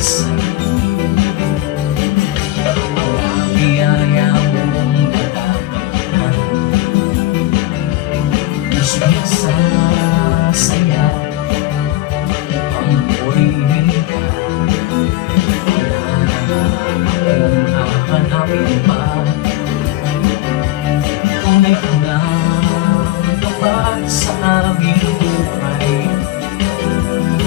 sa'yo. Ang biyaya mong natatangan, puso'y sasaya upang purihin ka. Wala na akong hahanapin pa. Tunay ka ng tapat sa aming buhay.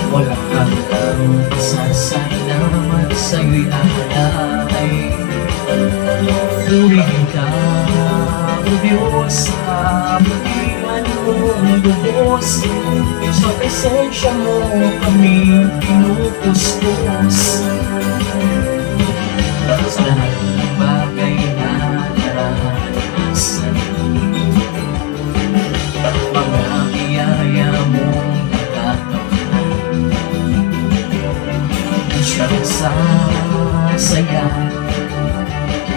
Walang hanggang pasasalamat sa'yo'y alay. Purihin ka, O Diyos, sa paghingan mong lubos. Sa presensya mo kami pinupuspos. Sa lahat ng bagay na naranasan, mga biyaya mong natatangan, siyang sasaya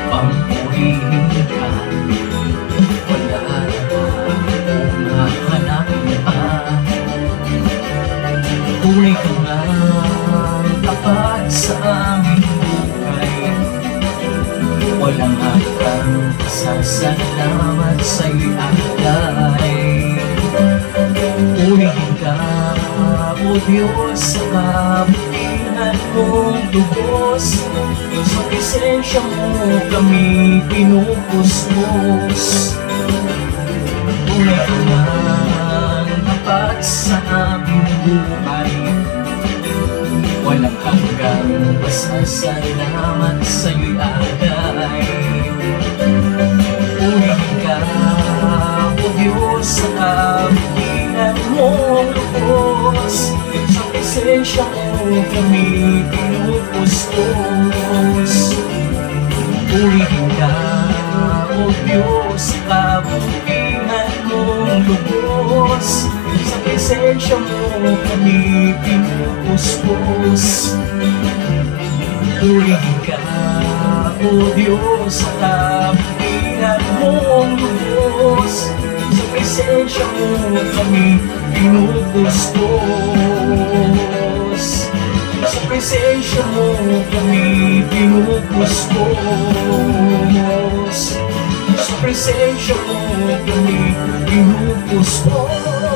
upang purihin ka. Wala akong hahanapin pa. Tunay ka ngang tapat sa aming buhay. Walang hanggang pasasalamat sa'yo'y alay. Purihin ka, O Diyos, sa kabutihan mong lubos. Sa presensya mo kami pinupuspos. Tunay ka ngang tapat sa aming buhay. Walang hanggang pasasalamat sa'yo'y alay. Purihin ka, O Diyos, sa kabutihan mong lubos. Sa presensya mo kami pinupuspos. Purihin ka, O Diyos, sa kabutihan mong lubos. Sa presensya mo kami pinupuspos. Purihin ka, O Diyos, sa kabutihan mong lubos. Sa presensya mo kami pinupuspos. Sa presensya mo kami pinupuspos. Sa presensya mo kami pinupuspos.